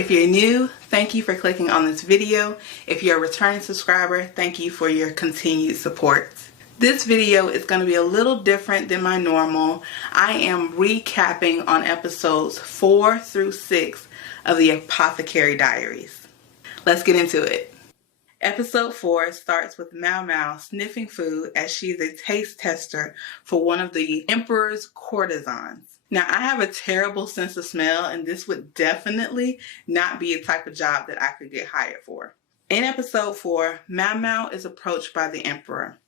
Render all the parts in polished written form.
If you're new, thank you for clicking on this video. If you're a returning subscriber, thank you for your continued support. This video is going to be a little different than my normal. I am recapping on episodes 4 through 6 of the Apothecary Diaries. Let's get into it. Episode 4 starts with Mao Mao sniffing food as she is a taste tester for one of the Emperor's courtesans. Now, I have a terrible sense of smell, and this would definitely not be a type of job that I could get hired for. In episode 4, Mao Mao is approached by the Emperor.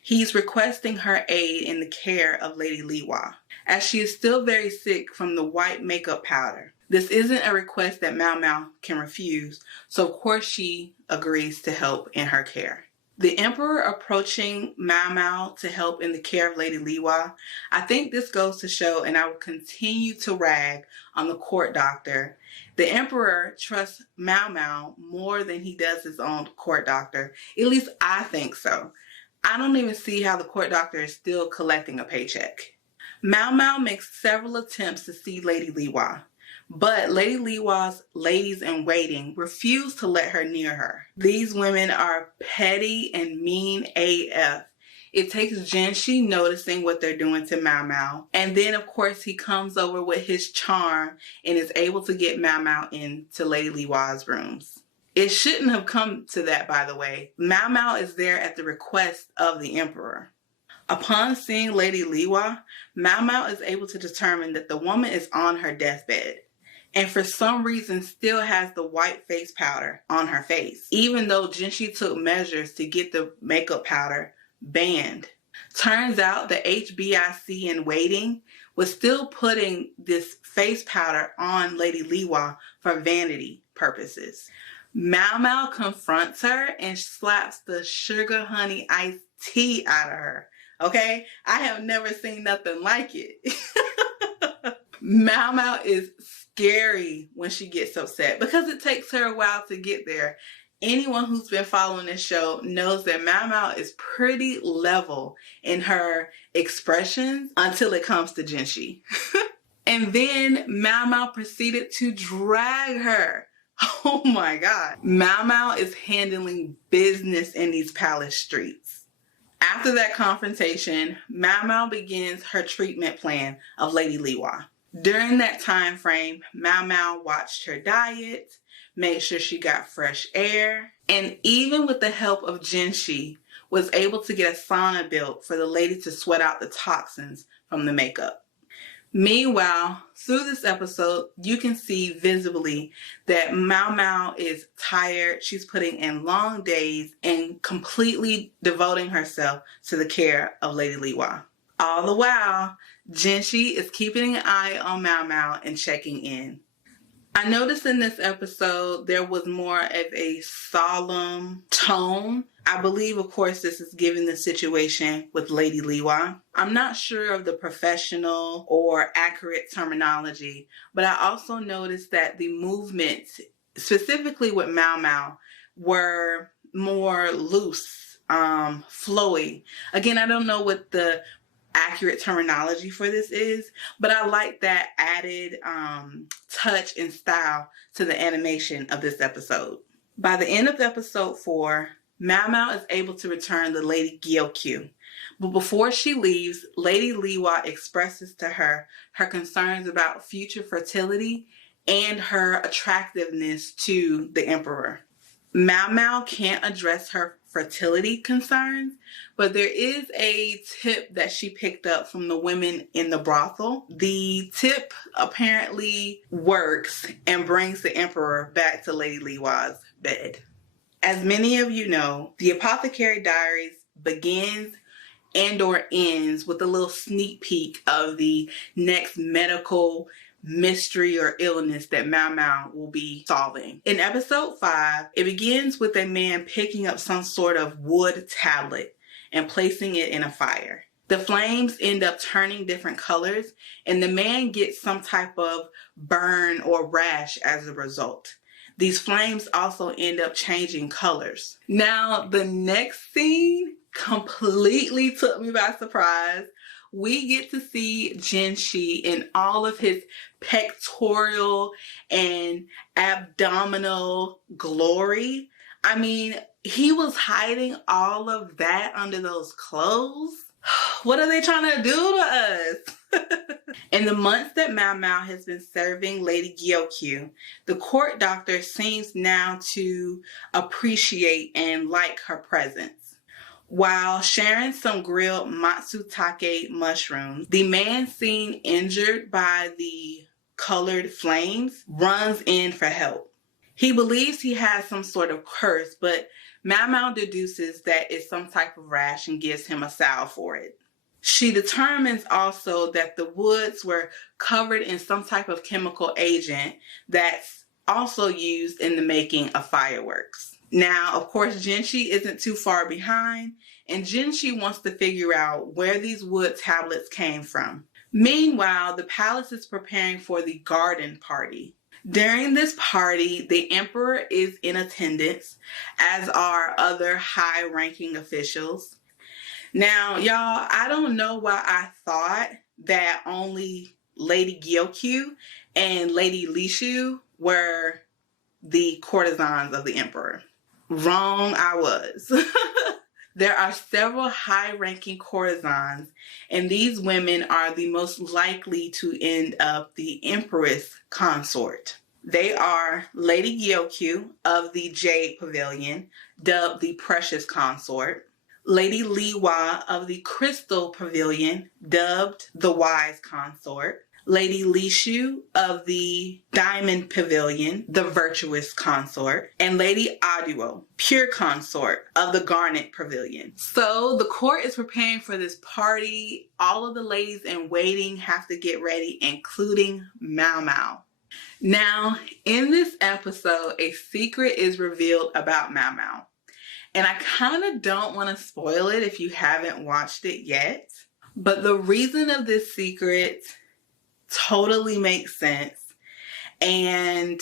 He's requesting her aid in the care of Lady Liwa, as she is still very sick from the white makeup powder. This isn't a request that Mao Mao can refuse, so of course she agrees to help in her care. The Emperor approaching Mao Mao to help in the care of Lady Liwa, I think this goes to show, and I will continue to rag on the court doctor. The Emperor trusts Mao Mao more than he does his own court doctor. At least I think so. I don't even see how the court doctor is still collecting a paycheck. Mao Mao makes several attempts to see Lady Liwa, but Lady Liwa's ladies-in-waiting refuse to let her near her. These women are petty and mean AF. It takes Jinshi noticing what they're doing to Mao Mao, and then of course he comes over with his charm and is able to get Mao Mao into Lady Liwa's rooms. It shouldn't have come to that, by the way. Mao Mao is there at the request of the Emperor. Upon seeing Lady Liwa, Mao Mao is able to determine that the woman is on her deathbed, and for some reason still has the white face powder on her face, even though Jinshi took measures to get the makeup powder banned. Turns out the HBIC in waiting was still putting this face powder on Lady Liwa for vanity purposes. Mao Mao confronts her and slaps the sugar honey iced tea out of her. Okay? I have never seen nothing like it. Mao Mao is scary when she gets upset because it takes her a while to get there. Anyone who's been following this show knows that Mao Mao is pretty level in her expressions until it comes to Jinshi. And then Mao Mao proceeded to drag her. Oh my God. Mao Mao is handling business in these palace streets. After that confrontation, Mao Mao begins her treatment plan of Lady Liwa. During that time frame, Mao Mao watched her diet, made sure she got fresh air, and even with the help of Jinshi, was able to get a sauna built for the lady to sweat out the toxins from the makeup. Meanwhile, through this episode, you can see visibly that Mao Mao is tired. She's putting in long days and completely devoting herself to the care of Lady Liwa. All the while, Jinshi is keeping an eye on Mao Mao and checking in. I noticed in this episode there was more of a solemn tone. I believe, of course, this is given the situation with Lady Liwa. I'm not sure of the professional or accurate terminology, but I also noticed that the movements, specifically with Mao Mao, were more loose, flowy. Again, I don't know what the accurate terminology for this is, but I like that added touch and style to the animation of this episode. By the end of episode 4, Mao Mao is able to return to Lady Gyokyu, but before she leaves, Lady Liwa expresses to her concerns about future fertility and her attractiveness to the Emperor. Mao Mao can't address her fertility concerns, but there is a tip that she picked up from the women in the brothel. The tip apparently works and brings the Emperor back to Lady Liwa's bed. As many of you know, the Apothecary Diaries begins and/or ends with a little sneak peek of the next medical mystery or illness that Mao Mao will be solving. In episode 5, it begins with a man picking up some sort of wood tablet and placing it in a fire. The flames end up turning different colors, and the man gets some type of burn or rash as a result. These flames also end up changing colors. Now, the next scene completely took me by surprise we get to see Jinshi in all of his pectoral and abdominal glory. I mean, he was hiding all of that under those clothes. What are they trying to do to us? In the months that Mao Mao has been serving Lady Gyokyu, the court doctor seems now to appreciate and like her presence. While sharing some grilled matsutake mushrooms, the man seen injured by the colored flames runs in for help. He believes he has some sort of curse, but Mao Mao deduces that it's some type of rash and gives him a salve for it. She determines also that the woods were covered in some type of chemical agent that's also used in the making of fireworks. Now, of course, Jinshi isn't too far behind, and Jinshi wants to figure out where these wood tablets came from. Meanwhile, the palace is preparing for the garden party. During this party, the emperor is in attendance, as are other high-ranking officials. Now, y'all, I don't know why I thought that only Lady Gyokyu and Lady Lishu were the courtesans of the emperor. Wrong I was. There are several high-ranking courtesans, and these women are the most likely to end up the empress consort. They are Lady Gyokyu of the Jade Pavilion, dubbed the Precious Consort. Lady Liwa of the Crystal Pavilion, dubbed the Wise Consort. Lady Lishu of the Diamond Pavilion, the Virtuous Consort, and Lady Aduo, Pure Consort of the Garnet Pavilion. So the court is preparing for this party. All of the ladies in waiting have to get ready, including Mao Mao. Now, in this episode, a secret is revealed about Mao Mao. And I kind of don't want to spoil it if you haven't watched it yet. But the reason of this secret totally makes sense. And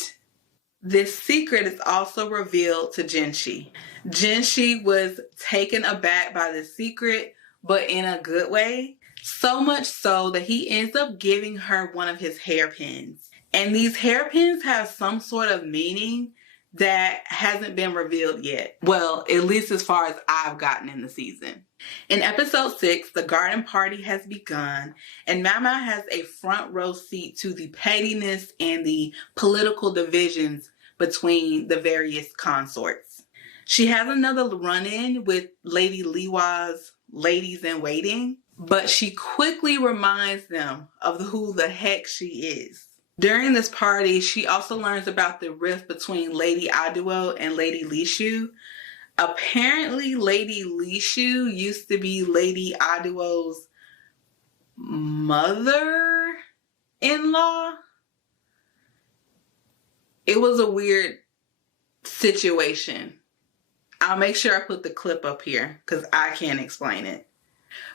this secret is also revealed to Jinshi. Jinshi was taken aback by the secret, but in a good way. So much so that he ends up giving her one of his hairpins. And these hairpins have some sort of meaning that hasn't been revealed yet. Well, at least as far as I've gotten in the season. In episode 6, the garden party has begun, and Mao Mao has a front row seat to the pettiness and the political divisions between the various consorts. She has another run-in with Lady Liwa's ladies in waiting, but she quickly reminds them of who the heck she is. During this party, she also learns about the rift between Lady Aduo and Lady Lishu. Apparently, Lady Lishu used to be Lady Aduo's mother-in-law. It was a weird situation. I'll make sure I put the clip up here because I can't explain it.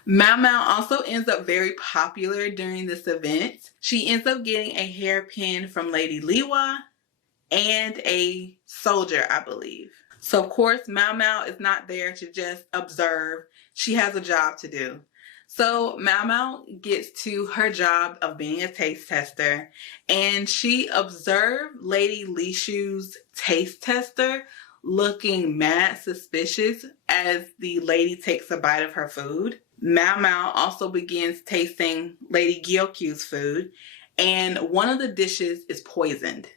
Mao Mao also ends up very popular during this event. She ends up getting a hairpin from Lady Liwa and a soldier, I believe. So of course, Mao Mao is not there to just observe. She has a job to do. So Mao Mao gets to her job of being a taste tester, and she observed Lady Lishu's taste tester looking mad suspicious as the lady takes a bite of her food. Mao Mao also begins tasting Lady Gyokyu's food, and one of the dishes is poisoned.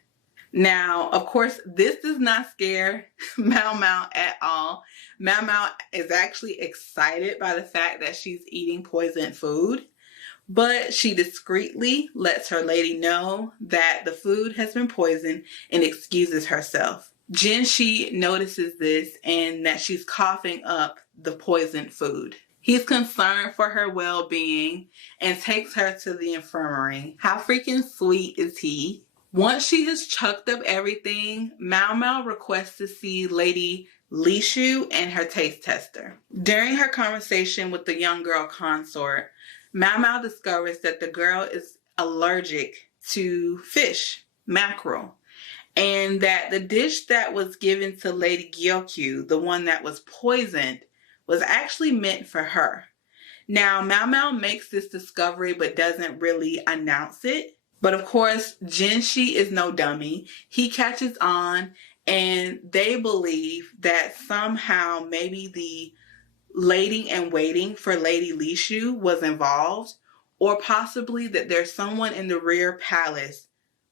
Now, of course, this does not scare Mao Mao at all. Mao Mao is actually excited by the fact that she's eating poisoned food, but she discreetly lets her lady know that the food has been poisoned and excuses herself. Jinshi notices this and that she's coughing up the poisoned food. He's concerned for her well-being and takes her to the infirmary. How freaking sweet is he? Once she has chucked up everything, Mao Mao requests to see Lady Lishu and her taste tester. During her conversation with the young girl consort, Mao Mao discovers that the girl is allergic to fish, mackerel, and that the dish that was given to Lady Gyokyu, the one that was poisoned, was actually meant for her. Now, Mao Mao makes this discovery but doesn't really announce it. But of course, Jinshi is no dummy. He catches on, and they believe that somehow maybe the lady in waiting for Lady Lishu was involved, or possibly that there's someone in the rear palace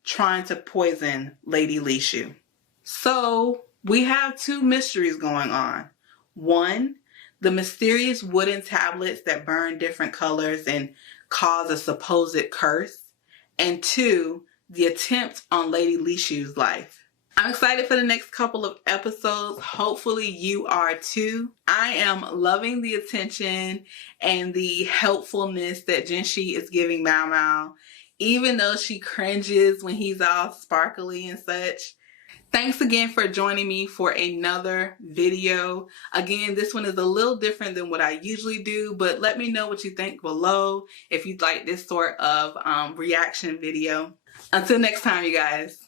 trying to poison Lady Lishu. So we have two mysteries going on. One, the mysterious wooden tablets that burn different colors and cause a supposed curse. And two, the attempt on Lady Lishu's life. I'm excited for the next couple of episodes. Hopefully you are too. I am loving the attention and the helpfulness that Jinshi is giving Mao Mao, even though she cringes when he's all sparkly and such. Thanks again for joining me for another video. Again, this one is a little different than what I usually do, but let me know what you think below if you'd like this sort of reaction video. Until next time, you guys.